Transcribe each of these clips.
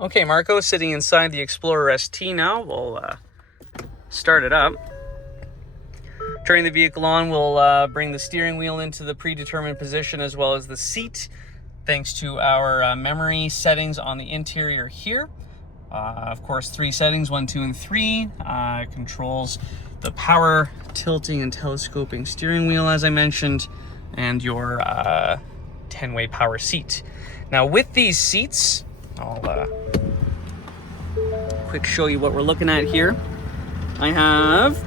Okay, Marco, sitting inside the Explorer ST now. We'll start it up. Turning the vehicle on, we'll bring the steering wheel into the predetermined position as well as the seat, thanks to our memory settings on the interior here. Of course, 3 settings, 1, 2, and 3. Controls the power, tilting, and telescoping steering wheel, as I mentioned, and your 10-way power seat. Now, with these seats, I'll quick show you what we're looking at here. I have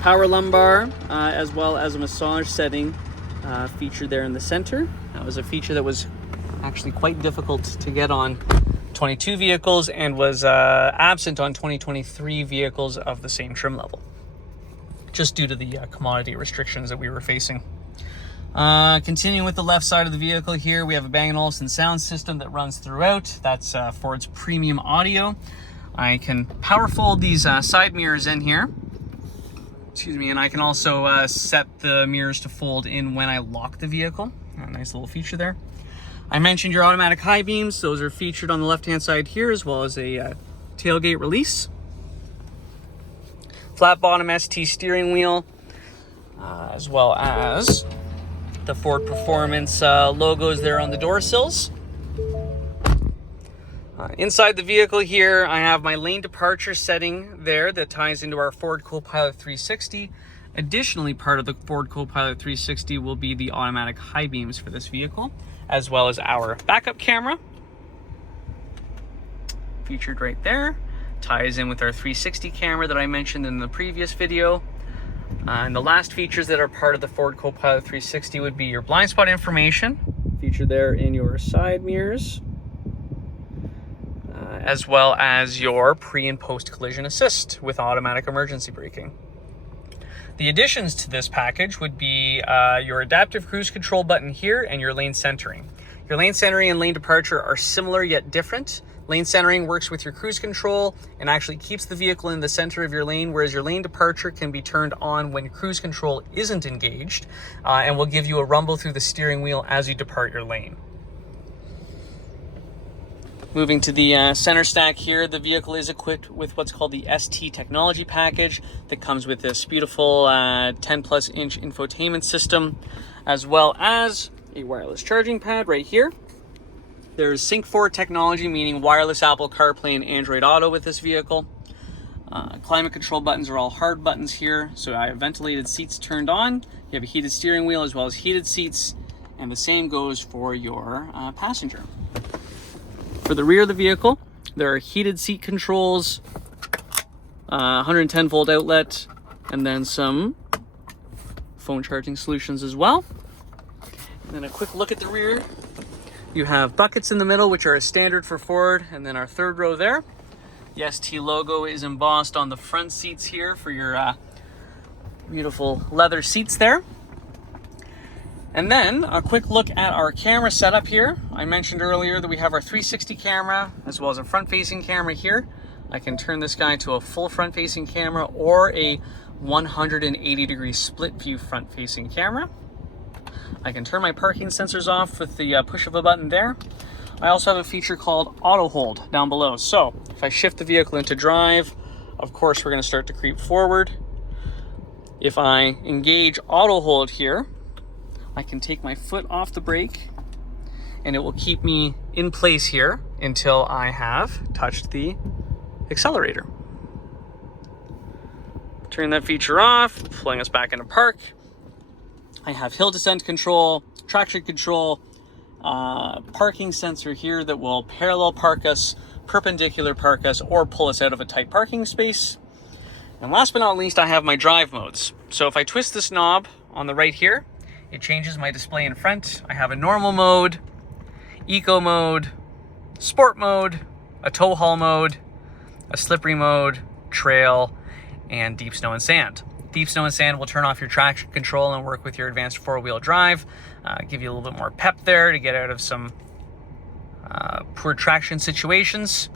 power lumbar as well as a massage setting featured there in the center. That was a feature that was actually quite difficult to get on 22 vehicles and was absent on 2023 vehicles of the same trim level, just due to the commodity restrictions that we were facing. Continuing with the left side of the vehicle here, we have a Bang & Olufsen sound system that runs throughout. That's Ford's premium audio. I can power fold these side mirrors in here. Excuse me, and I can also set the mirrors to fold in when I lock the vehicle. A nice little feature there. I mentioned your automatic high beams. Those are featured on the left-hand side here, as well as a tailgate release. Flat bottom ST steering wheel, as well as the Ford Performance logos there on the door sills. Inside the vehicle here, I have my lane departure setting there that ties into our Ford Co-Pilot 360. Additionally, part of the Ford Co-Pilot 360 will be the automatic high beams for this vehicle, as well as our backup camera. Featured right there. Ties in with our 360 camera that I mentioned in the previous video. And the last features that are part of the Ford Co-Pilot 360 would be your blind spot information, featured there in your side mirrors, as well as your pre and post collision assist with automatic emergency braking. The additions to this package would be your adaptive cruise control button here and your lane centering. Your lane centering and lane departure are similar yet different. Lane centering works with your cruise control and actually keeps the vehicle in the center of your lane, whereas your lane departure can be turned on when cruise control isn't engaged and will give you a rumble through the steering wheel as you depart your lane. Moving to the center stack here, the vehicle is equipped with what's called the ST technology package that comes with this beautiful 10+ inch infotainment system, as well as a wireless charging pad right here. There's Sync 4 technology, meaning wireless Apple CarPlay and Android Auto with this vehicle. Climate control buttons are all hard buttons here, so I have ventilated seats turned on. You have a heated steering wheel as well as heated seats, and the same goes for your passenger. For the rear of the vehicle, there are heated seat controls, 110 volt outlet, and then some phone charging solutions as well. And then a quick look at the rear. You have buckets in the middle, which are a standard for Ford, and then our third row there. The ST logo is embossed on the front seats here for your beautiful leather seats there. And then a quick look at our camera setup here. I mentioned earlier that we have our 360 camera as well as a front-facing camera here. I can turn this guy to a full front-facing camera or a 180-degree split-view front-facing camera. I can turn my parking sensors off with the push of a button there. I also have a feature called auto hold down below. So if I shift the vehicle into drive, of course we're going to start to creep forward. If I engage auto hold here, I can take my foot off the brake and it will keep me in place here until I have touched the accelerator. Turn that feature off, pulling us back into park. I have hill descent control, traction control, parking sensor here that will parallel park us, perpendicular park us, or pull us out of a tight parking space. And last but not least, I have my drive modes. So if I twist this knob on the right here, it changes my display in front. I have a normal mode, eco mode, sport mode, a tow haul mode, a slippery mode, trail, and deep snow and sand. Deep snow and sand will turn off your traction control and work with your advanced four-wheel drive, give you a little bit more pep there to get out of some poor traction situations.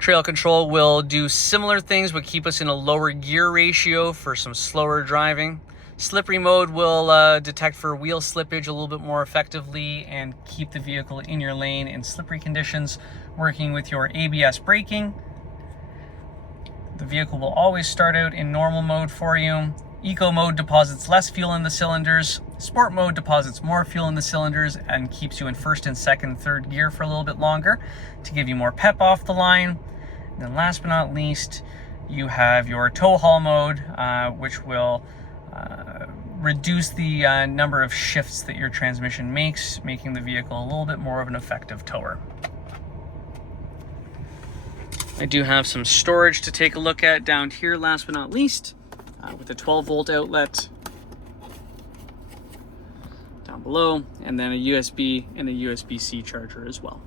Trail control will do similar things but keep us in a lower gear ratio for some slower driving. Slippery mode will detect for wheel slippage a little bit more effectively and keep the vehicle in your lane in slippery conditions, working with your ABS braking. The vehicle will always start out in normal mode for you. Eco mode deposits less fuel in the cylinders. Sport mode deposits more fuel in the cylinders and keeps you in first and second, third gear for a little bit longer to give you more pep off the line. And then last but not least, you have your tow haul mode, which will reduce the number of shifts that your transmission makes, making the vehicle a little bit more of an effective tower. I do have some storage to take a look at down here, last but not least, with a 12-volt outlet down below, and then a USB and a USB-C charger as well.